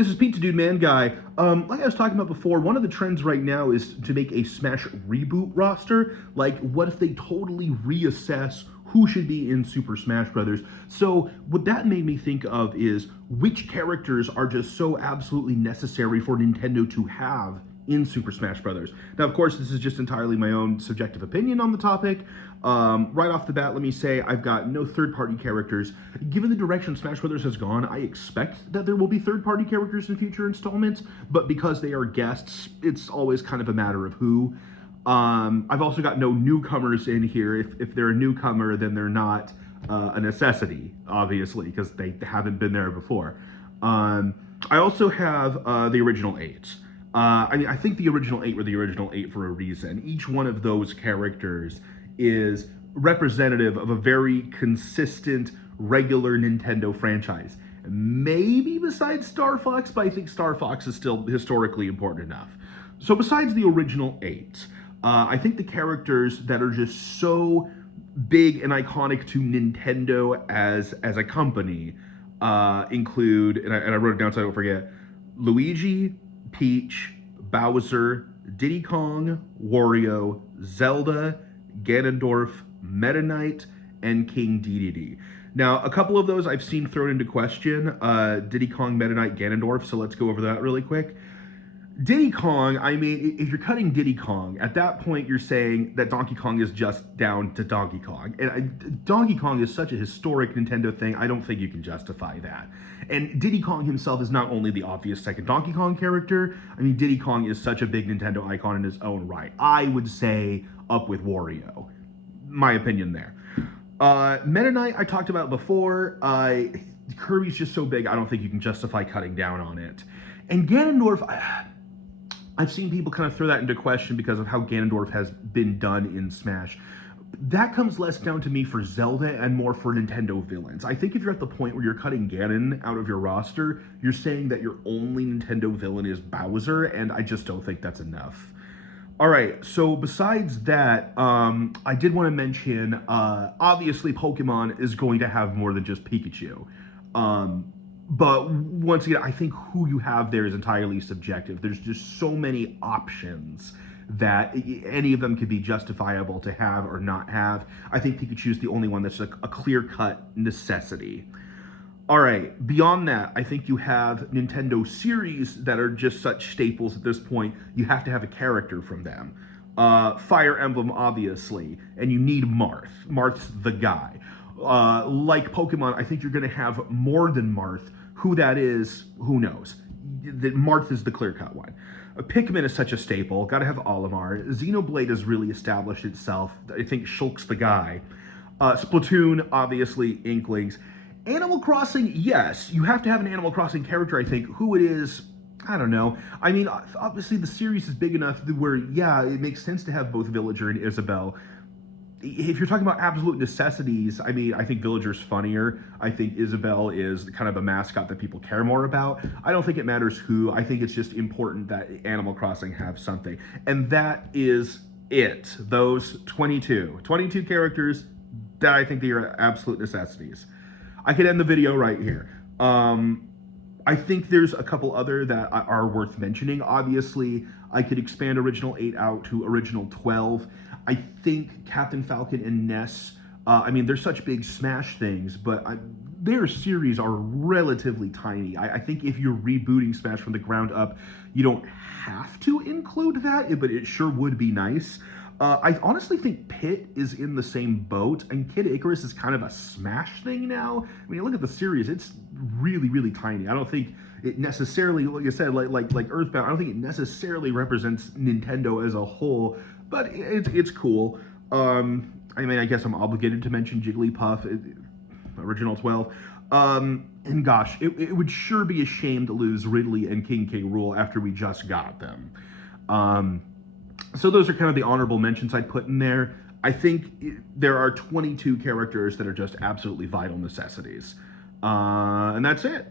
this is Pizza Dude Man Guy. Like I was talking about before, one of the trends right now is to make a Smash reboot roster. Like, what if they totally reassess who should be in Super Smash Brothers? So what that made me think of is which characters are just so absolutely necessary for Nintendo to have in Super Smash Brothers. Now, of course, this is just entirely my own subjective opinion on the topic. Right off the bat, let me say I've got no third-party characters. Given the direction Smash Brothers has gone, I expect that there will be third-party characters in future installments, but because they are guests, it's always kind of a matter of who. I've also got no newcomers in here. If they're a newcomer, then they're not a necessity, obviously, because they haven't been there before. I also have the original 8. I think the original 8 were the original 8 for a reason. Each one of those characters is representative of a very consistent, regular Nintendo franchise. Maybe besides Star Fox, but I think Star Fox is still historically important enough. So besides the original 8, I think the characters that are just so big and iconic to Nintendo as a company include, and I wrote it down so I don't forget, Luigi, Peach, Bowser, Diddy Kong, Wario, Zelda, Ganondorf, Meta Knight, and King Dedede. Now, a couple of those I've seen thrown into question, Diddy Kong, Meta Knight, Ganondorf, so let's go over that really quick. Diddy Kong, I mean, if you're cutting Diddy Kong, at that point you're saying that Donkey Kong is just down to Donkey Kong. And Donkey Kong is such a historic Nintendo thing, I don't think you can justify that. And Diddy Kong himself is not only the obvious second Donkey Kong character, I mean, Diddy Kong is such a big Nintendo icon in his own right. I would say up with Wario. My opinion there. Meta Knight, I talked about before. Kirby's just so big, I don't think you can justify cutting down on it. And Ganondorf, I've seen people kind of throw that into question because of how Ganondorf has been done in Smash. That comes less down to me for Zelda and more for Nintendo villains. I think if you're at the point where you're cutting Ganon out of your roster, you're saying that your only Nintendo villain is Bowser, and I just don't think that's enough. All right, so besides that, I did want to mention, obviously Pokemon is going to have more than just Pikachu. But once again, I think who you have there is entirely subjective. There's just so many options that any of them could be justifiable to have or not have. I think Pikachu is the only one that's a clear-cut necessity. All right, beyond that, I think you have Nintendo series that are just such staples at this point, you have to have a character from them. Fire Emblem, obviously, and you need Marth. Marth's the guy. Like Pokemon, I think you're going to have more than Marth. Who that is, who knows? Marth is the clear-cut one. Pikmin is such a staple. Got to have Olimar. Xenoblade has really established itself. I think Shulk's the guy. Splatoon, obviously, Inklings. Animal Crossing, yes. You have to have an Animal Crossing character, I think. Who it is, I don't know. I mean, obviously, the series is big enough where, yeah, it makes sense to have both Villager and Isabelle. If you're talking about absolute necessities, I mean, I think Villager's funnier. I think Isabelle is kind of a mascot that people care more about. I don't think it matters who. I think it's just important that Animal Crossing have something. And that is it. Those 22 characters that I think they are absolute necessities. I could end the video right here. I think there's a couple other that are worth mentioning. Obviously, I could expand Original 8 out to Original 12. I think Captain Falcon and Ness, I mean, they're such big Smash things, but their series are relatively tiny. I think if you're rebooting Smash from the ground up, you don't have to include that, but it sure would be nice. I honestly think Pit is in the same boat, and Kid Icarus is kind of a Smash thing now. I mean, you look at the series, it's really, really tiny. I don't think it necessarily, like I said, like Earthbound, I don't think it necessarily represents Nintendo as a whole, but it's cool. I mean, I guess I'm obligated to mention Jigglypuff, Original 12. And gosh, it would sure be a shame to lose Ridley and King K. Rool after we just got them. So those are kind of the honorable mentions I'd put in there. I think there are 22 characters that are just absolutely vital necessities. And that's it.